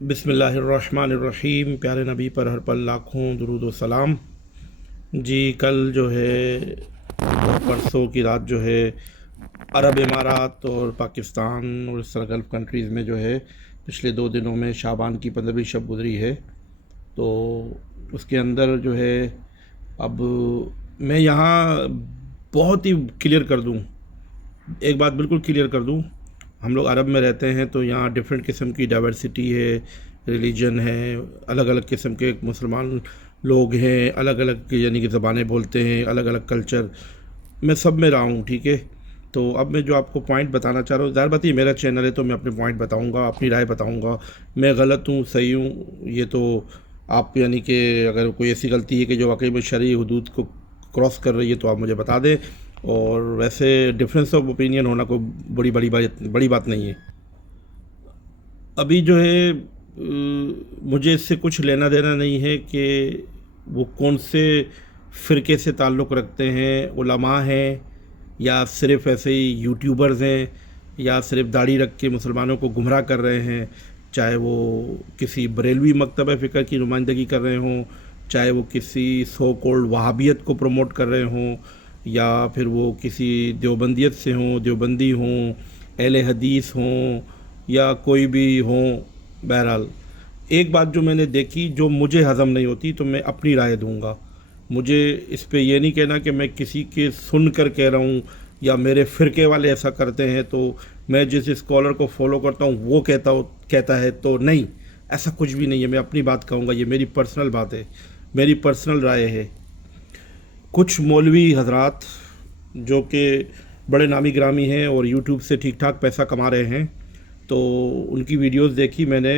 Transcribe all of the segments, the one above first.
बिस्मिल्लाहिर्रहमानिर्रहीम। प्यारे नबी पर हर पल लाखों दुरूद व सलाम। जी, कल जो है और परसों की रात जो है अरब इमारात और पाकिस्तान और इस तरह गल्फ़ कंट्रीज़ में जो है पिछले 2 दिनों में शाबान की 15वीं शब गुज़री है। तो उसके अंदर जो है अब मैं यहाँ बहुत ही क्लियर कर दूँ, एक बात बिल्कुल क्लियर कर दूँ। हम लोग अरब में रहते हैं तो यहाँ डिफरेंट किस्म की डाइवर्सिटी है, रिलीजन है, अलग अलग किस्म के मुसलमान लोग हैं, अलग अलग यानी कि ज़बानें बोलते हैं, अलग अलग कल्चर। मैं सब में रहा हूँ, ठीक है। तो अब मैं जो आपको पॉइंट बताना चाह रहा हूँ, ज़ाहिर बात है मेरा चैनल है तो मैं अपने पॉइंट बताऊँगा, अपनी राय बताऊँगा। मैं गलत हूँ सही हूँ ये तो आप यानी कि अगर कोई ऐसी गलती है कि जो वाकई में शरई हुदूद को क्रॉस कर रही है तो आप मुझे बता दें। और वैसे डिफरेंस ऑफ ओपिनियन होना कोई बड़ी बात नहीं है। अभी जो है मुझे इससे कुछ लेना देना नहीं है कि वो कौन से फ़िरके से ताल्लुक़ रखते हैं, उलमा हैं या सिर्फ़ ऐसे ही यूट्यूबर्स हैं या सिर्फ़ दाढ़ी रख के मुसलमानों को गुमराह कर रहे हैं। चाहे वो किसी बरेलवी मकतब फ़िक्र की नुमाइंदगी कर रहे हों, चाहे वो किसी सो कॉल्ड वहाबियत को प्रमोट कर रहे हों, या फिर वो किसी देवबंदियत से हों, देवबंदी हों, अहले हदीस हों या कोई भी हों। बहरहाल एक बात जो मैंने देखी जो मुझे हज़म नहीं होती तो मैं अपनी राय दूंगा। मुझे इस पे ये नहीं कहना कि मैं किसी के सुन कर कह रहा हूँ या मेरे फ़िरके वाले ऐसा करते हैं तो मैं जिस स्कॉलर को फॉलो करता हूँ वो कहता है तो नहीं, ऐसा कुछ भी नहीं है। मैं अपनी बात कहूँगा, ये मेरी पर्सनल बात है, मेरी पर्सनल राय है। कुछ मौलवी हजरात जो कि बड़े नामी ग्रामी हैं और यूट्यूब से ठीक ठाक पैसा कमा रहे हैं, तो उनकी वीडियोस देखी मैंने।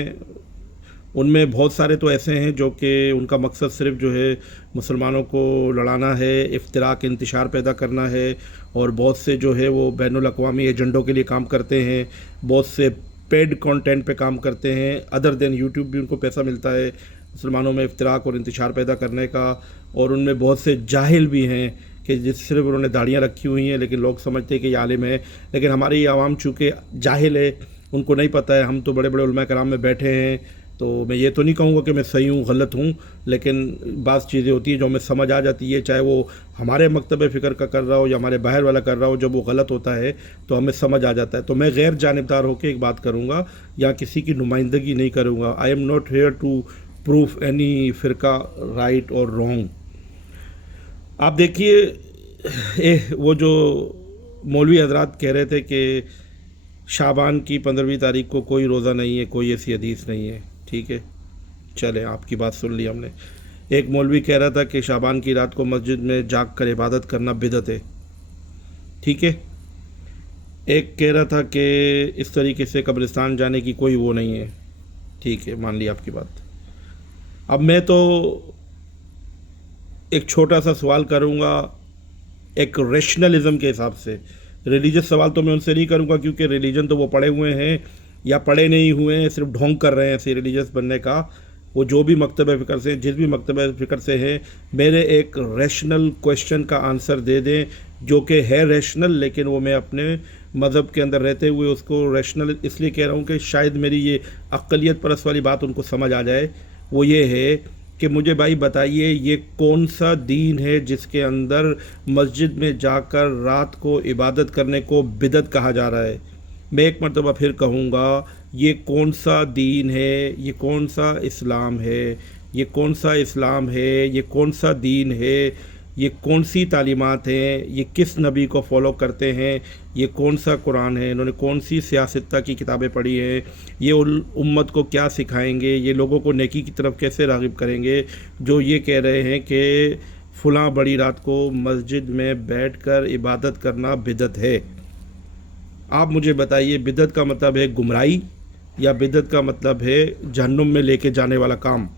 उनमें बहुत सारे तो ऐसे हैं जो कि उनका मकसद सिर्फ जो है मुसलमानों को लड़ाना है, इफ्तिराक इंतशार पैदा करना है। और बहुत से जो है वो बैनुल अक़वामी एजेंडों के लिए काम करते हैं, बहुत से पेड कंटेंट पे काम करते हैं। अदर देन यूट्यूब भी उनको पैसा मिलता है मुसलमानों में इफ्तिराक और इंतशार पैदा करने का। और उनमें बहुत से जाहिल भी हैं कि जिस सिर्फ उन्होंने दाढ़ियाँ रखी हुई हैं लेकिन लोग समझते हैं कि ये आलिम है, लेकिन हमारी ये आवाम चूँकि जाहिल है, उनको नहीं पता है। हम तो बड़े बड़े उलमा कराम में बैठे हैं, तो मैं ये तो नहीं कहूँगा कि मैं सही हूँ गलत हूँ, लेकिन बात चीज़ें होती हैं जो हमें समझ आ जाती है, चाहे वो हमारे मकतब फ़िक्र का कर रहा हो या हमारे बाहर वाला कर रहा हो। जब वो गलत होता है तो हमें समझ आ जाता है। तो मैं गैर जानिबदार होकर एक बात करूँगा या किसी की नुमाइंदगी नहीं करूँगा। I am not here to proof any फ़िरका राइट और रॉन्ग। आप देखिए वो जो मौलवी हजरात कह रहे थे कि शाबान की 15वीं तारीख को कोई रोज़ा नहीं है, कोई ऐसी हदीस नहीं है, ठीक है, चले आपकी बात सुन ली हमने। एक मौलवी कह रहा था कि शाबान की रात को मस्जिद में जाग कर इबादत करना बिदअत है, ठीक है। एक कह रहा था कि इस तरीके से कब्रिस्तान जाने की कोई वो नहीं है, ठीक है, मान ली आपकी बात। अब मैं तो एक छोटा सा सवाल करूँगा एक रेशनलिज़म के हिसाब से। रिलीजियस सवाल तो मैं उनसे नहीं करूँगा क्योंकि रिलीजन तो वो पढ़े हुए हैं या पढ़े नहीं हुए हैं, सिर्फ ढोंग कर रहे हैं ऐसे रिलीजियस बनने का। वो जो भी मकतब फ़िक्र से, जिस भी मकतब फ़िक्र से हैं, मेरे एक रेशनल क्वेश्चन का आंसर दे दें जो कि है रेशनल, लेकिन वो मैं अपने मज़हब के अंदर रहते हुए उसको रेशनल इसलिए कह रहा हूँ कि शायद मेरी ये अक़लियत परस्त वाली बात उनको समझ आ जाए। वो ये है कि मुझे भाई बताइए ये कौन सा दीन है जिसके अंदर मस्जिद में जाकर रात को इबादत करने को बिदअत कहा जा रहा है। मैं एक मरतबा फिर कहूँगा, ये कौन सा दीन है, ये कौन सा इस्लाम है, ये कौन सा इस्लाम है, ये कौन सा दीन है, ये कौन सी तालीमात हैं, ये किस नबी को फॉलो करते हैं, ये कौन सा कुरान है, इन्होंने कौन सी सियासत की किताबें पढ़ी हैं, ये उम्मत को क्या सिखाएंगे, ये लोगों को नेकी की तरफ कैसे राग़िब करेंगे, जो ये कह रहे हैं कि फ़लाँ बड़ी रात को मस्जिद में बैठकर इबादत करना बिदअत है। आप मुझे बताइए, बिदअत का मतलब है गुमराही या बिदअत का मतलब है जहन्नुम में लेके जाने वाला काम?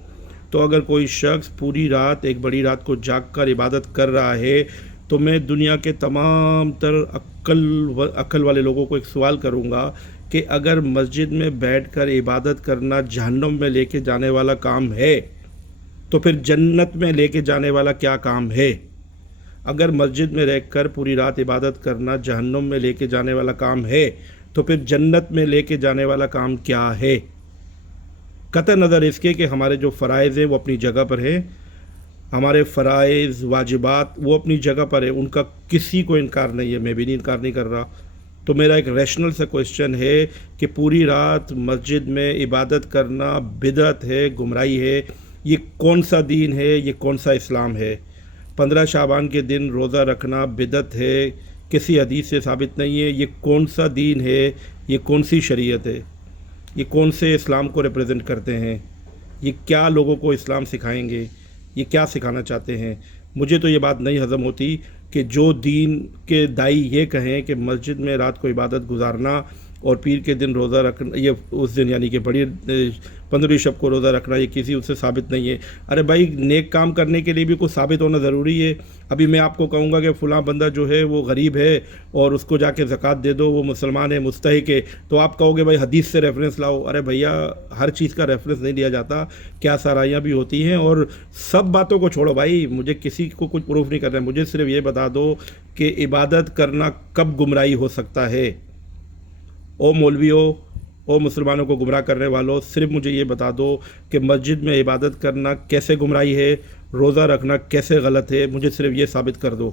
तो अगर कोई शख्स पूरी रात एक बड़ी रात को जाग कर इबादत कर रहा है तो मैं दुनिया के तमाम तर अक्ल वाले लोगों को एक सवाल करूंगा कि अगर मस्जिद में बैठकर इबादत करना जहन्नुम में लेके जाने वाला काम है तो फिर जन्नत में लेके जाने वाला क्या काम है? अगर मस्जिद में रहकर पूरी रात इबादत करना जहन्नुम में लेके जाने वाला काम है तो फिर जन्नत में लेके जाने वाला काम क्या है? قطع نظر اس کے کہ ہمارے جو فرائض ہیں وہ اپنی جگہ پر ہیں، ہمارے فرائض واجبات وہ اپنی جگہ پر ہیں، ان کا کسی کو انکار نہیں ہے، میں بھی نہیں انکار نہیں کر رہا۔ تو میرا ایک ریشنل سا کویشچن ہے کہ پوری رات مسجد میں عبادت کرنا بدعت ہے، گمراہی ہے، یہ کون سا دین ہے، یہ کون سا اسلام ہے؟ 15 شعبان کے دن روزہ رکھنا بدعت ہے، کسی حدیث سے ثابت نہیں ہے، یہ کون سا دین ہے، یہ کون سی شریعت ہے، یہ کون سے اسلام کو ریپریزنٹ کرتے ہیں، یہ کیا لوگوں کو اسلام سکھائیں گے، یہ کیا سکھانا چاہتے ہیں؟ مجھے تو یہ بات نہیں ہضم ہوتی کہ جو دین کے دائی یہ کہیں کہ مسجد میں رات کو عبادت گزارنا اور پیر کے دن روزہ رکھنا، یہ اس دن یعنی کہ بڑی 15ویں شب کو روزہ رکھنا، یہ کسی اس سے ثابت نہیں ہے۔ ارے بھائی، نیک کام کرنے کے لیے بھی کچھ ثابت ہونا ضروری ہے۔ ابھی میں آپ کو کہوں گا کہ فلاں بندہ جو ہے وہ غریب ہے اور اس کو جا کے زکوٰۃ دے دو، وہ مسلمان ہے، مستحق ہے، تو آپ کہو گے بھائی حدیث سے ریفرنس لاؤ۔ ارے بھیا، ہر چیز کا ریفرنس نہیں لیا جاتا، کیا سرائیاں بھی ہوتی ہیں، اور سب باتوں کو چھوڑو بھائی، مجھے کسی کو کچھ پروف نہیں کرنا ہے، مجھے صرف یہ بتا دو کہ عبادت کرنا کب گمراہی ہو سکتا ہے؟ او مولویو، او مسلمانوں کو گمراہ کرنے والوں، صرف مجھے یہ بتا دو کہ مسجد میں عبادت کرنا کیسے گمراہی ہے، روزہ رکھنا کیسے غلط ہے، مجھے صرف یہ ثابت کر دو۔